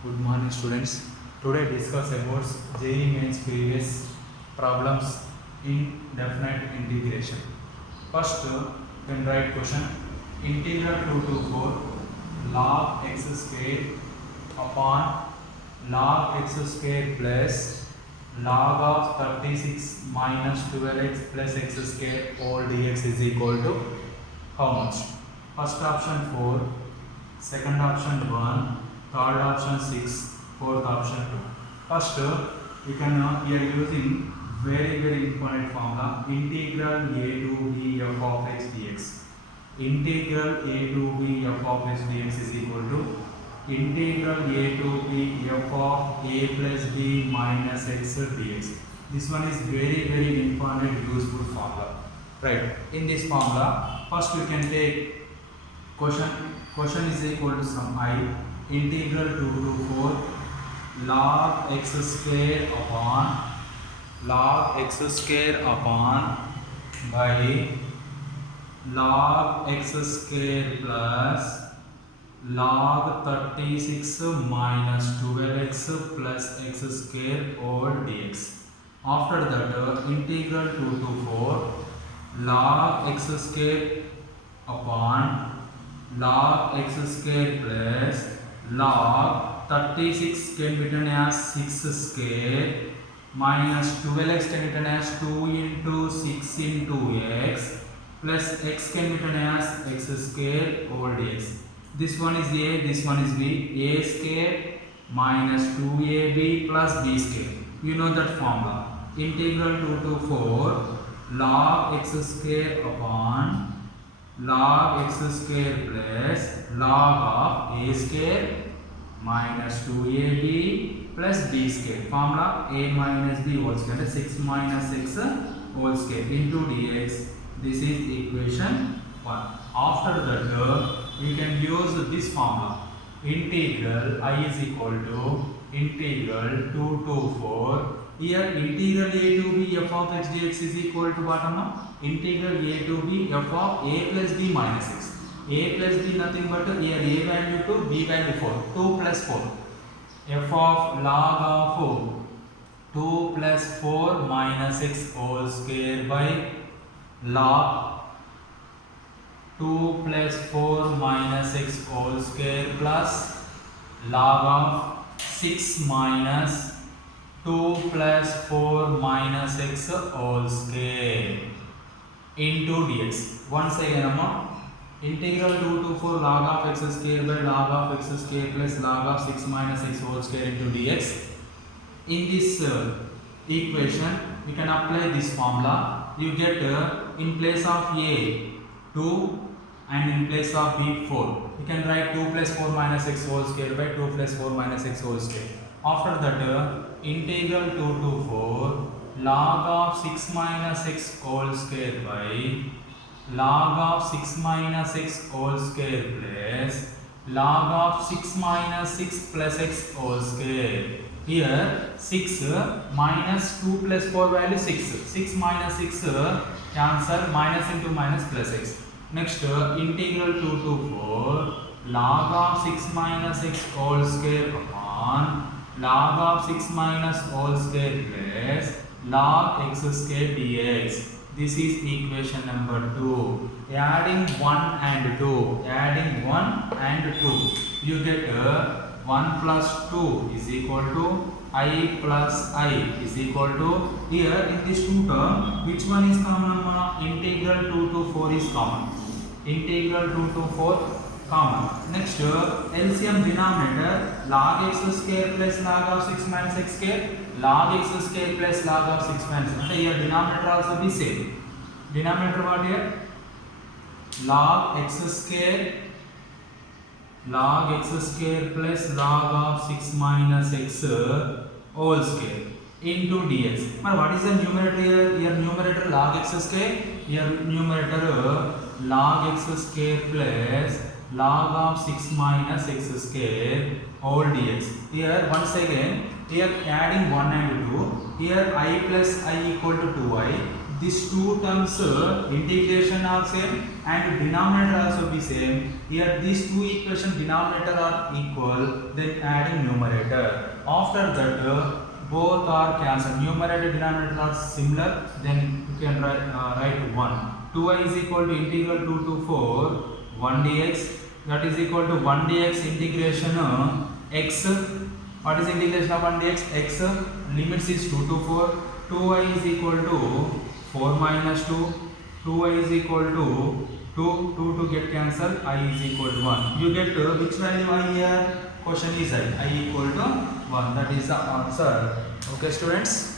Good morning, students. Today discuss about JEE Mains previous problems in definite integration. First, can write question: integral 2 to 4 log x square upon log x square plus log of 36 minus 12x plus x square all dx is equal to how much? First option 4, second option 1, third option 6, fourth option 2. First, we can we are using very important formula: integral a to b f of x dx. Integral a to b f of x dx is equal to integral a to b f of a plus b minus x dx. This one is very important useful formula. Right. In this formula, first we can take question is equal to some I integral 2 to 4 log x square upon by log x square plus log 36 minus 12x plus x square all dx. After that, integral 2 to 4 log x square upon log x square plus log 36 can be written as 6 square minus 12x can be written as 2 into 6 into x plus x can be written as x square whole dx. This one is a, this one is b. A square minus 2ab plus b square. You know that formula. Integral 2 to 4 log x square upon log x square plus log of a square minus 2ab plus b square. Formula a minus b whole square, 6 minus x whole square into dx. This is equation 1. After that, we can use this formula. Integral I is equal to integral 2 to 4. Here integral a to b f of x dx is equal to what? Integral a to b f of a plus b minus x. A plus b nothing but here a value 2, b value 4. 2 plus 4. F of log of 2 plus 4 minus x whole square by log 2 plus 4 minus x whole square plus log of 6 minus 2 plus 4 minus x whole square into dx. Once again, integral 2 to 4 log of x square by log of x square plus log of 6 minus x whole square into dx. In this equation, we can apply this formula. You get in place of a 2 and in place of b 4. You can write 2 plus 4 minus x whole square by 2 plus 4 minus x whole square. After that, integral 2 to 4 log of 6 minus x whole square by log of 6 minus x whole square plus log of 6 minus 6 plus x whole square. Here 6 minus 2 plus 4 value 6. 6 minus 6 cancel, minus into minus plus x. Next, integral 2 to 4 log of 6 minus x whole square upon log of 6 minus whole square plus log x square dx. This is equation number 2. Adding 1 and 2, adding 1 and 2, you get 1 plus 2 is equal to I plus I is equal to, here in this two term, which one is common? Integral 2 to 4 is common. Integral 2 to 4 common. Next, LCM denominator log x square plus log of 6 minus x square, log x square plus log of 6 minus x. Here denominator also be same. Denominator what here? Log x square plus log of 6 minus x whole square into dx. But what is the numerator here? Here numerator log x square, here numerator log x square plus log of 6 minus x square whole dx. Here once again, here adding 1 and 2, here I plus I equal to 2i, these two terms integration are same and denominator also be same. Here these two equation denominator are equal, then adding numerator. After that both are cancelled. Numerator denominator are similar, then you can write 1. 2y is equal to integral 2 to 4 1 dx, that is equal to 1 dx integration x. What is integration of 1 dx? X limits is 2 to 4. 2y is equal to 4 minus 2. 2y is equal to 2. 2 to get cancelled. I is equal to 1. You get which value I here? Question is I equal to 1. That is the answer. Okay students.